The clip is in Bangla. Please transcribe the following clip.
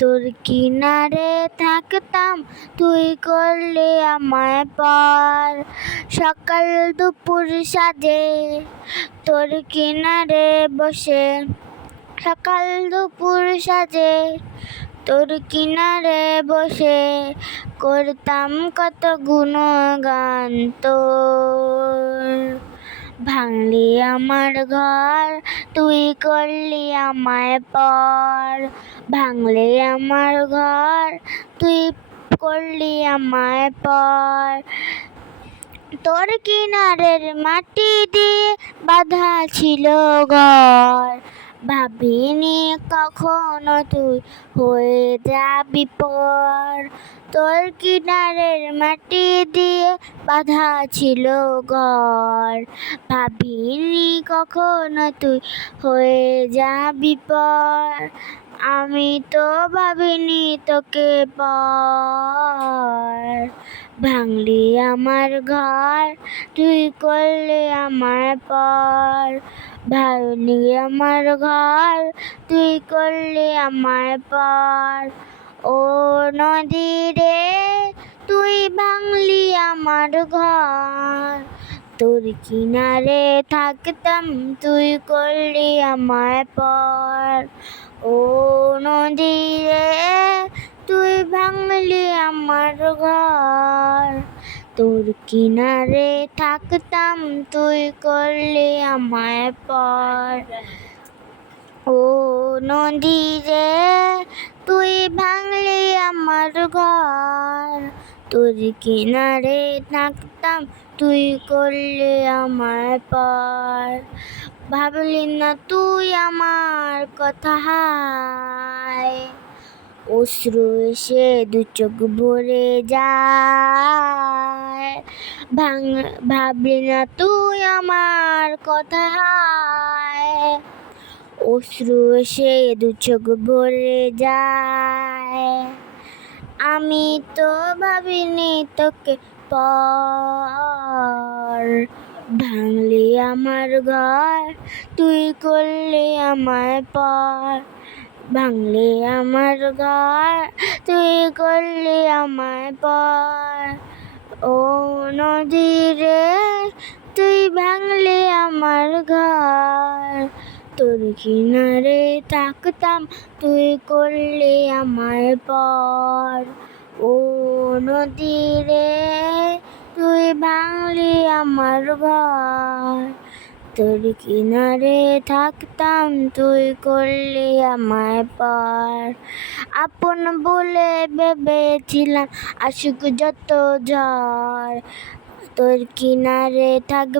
তোর কিনারে থাকতাম, তুই করলি আমায় পার। সকাল দুপুর সাজে তোর কিনারে বসে, সকাল দুপুর সাজে তোর কিনারে বসে করতাম কত গুণগান তোর। ভাঙলি আমার ঘর, তুই করলি আমায় পর। ভাঙলি আমার ঘর, তুই করলি আমায় পর। তোর কিনারের মাটি দিয়ে বাঁধা ছিল ঘর। ভাবিনি কখনো তুই হয়ে যাবি পর। তোর কিনারের মাটি দিয়ে বাঁধা ছিল ঘর। ভাবিনি কখনো তুই হয়ে যাবি পর। আমি তো ভাবিনি তোকে পর। ভাঙলি আমার ঘর, তুই করলে আমার পর। ভাঙলি আমার ঘর তুই করলি আমার পর। ও নদী রে, তুই ভাঙলি আমার ঘর। তোর কিনারে থাকতাম, তুই করলি আমার পর। ও নদী রে, তুই ভাঙলি আমার ঘর। তোর কিনারে থাকতাম, তুই করলি আমার পর। ও নদী রে তুই ভাঙলি আমার ঘর। তোর কিনারে থাকতাম, তুই করলি আমার পর। ভাবলি না তুই আমার কথা হায়। অশ্রু এসে দু চোখ ভরে যায়। ভাঙ ভাবলি না তুই আমার কথা হায়। অশ্রু এসে দু চোখ ভরে যায়। আমি তো ভাবিনি তোকে পর। ভাঙলি আমার ঘর, তুই করলি আমায় পর। ভাঙলি আমার ঘর, তুই করলি আমায় পর। ও নদী রে, তুই ভাঙলি আমার ঘর। তোর কিনারে থাকতাম, তুই করলি আমায় পর। ও নদী রে, তুই ভাঙলি আমার ঘর। তোর কিনারে থাকতাম, তুই করলি আমায় পর। আপন বলে ভেবেছিলাম, আশুক যত ঝড়। তোর কিনারে থাক